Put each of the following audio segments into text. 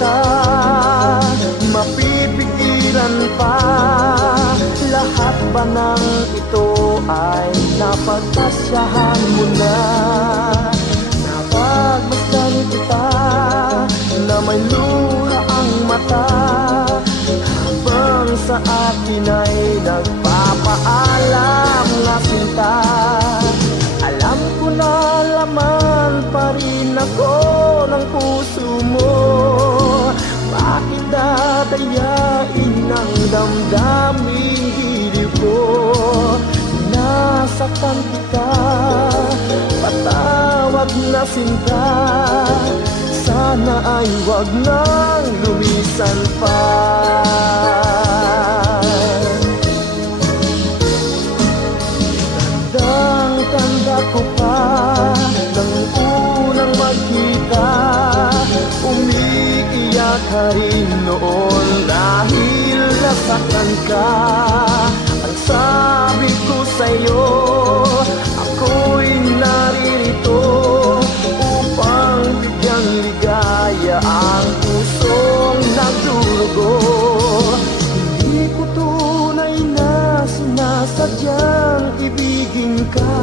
kita mapipigilan pa. Lahat ba ng ito ay napagpasyahan mo na? Napagmasdan kita na may luha ang mata, habang sa akin ay nagpapaalam nga sinta. Alam ko na laman pa rin ako ng puso mo. Bakit dadayain ng damdaming giliw ko? Nasaktan kita, patawad na sinta. Sana ay wag nang lumisan pa. Tanda ko pa nang unang magkita, umiiyak ka rin noon dahil nasaktan ka. Ang sabi ko sa'yo, ako'y naririto upang bigyang ligaya ang pusong nagdurugo. Hindi ko tunay na sinasadyang ibigin ka,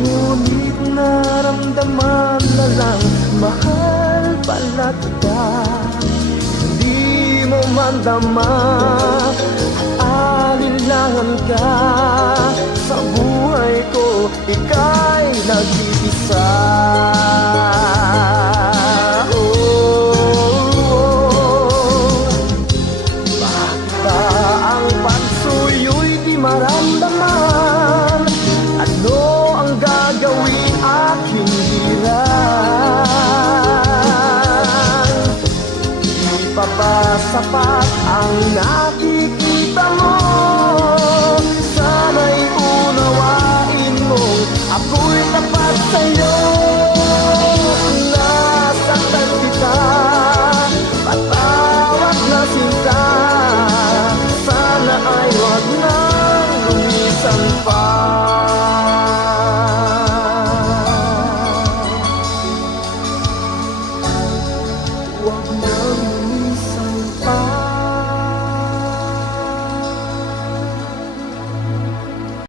ngunit naramdaman na lang mahal pala kita. Hindi mo man dama, alinlangan ka sa buhay ko, ika'y nag-iisa. Bakit ba ang pagsuyo'y di maramdaman? Ano ang gagawin aking hiran? Di pa ba sapat ang nakikita?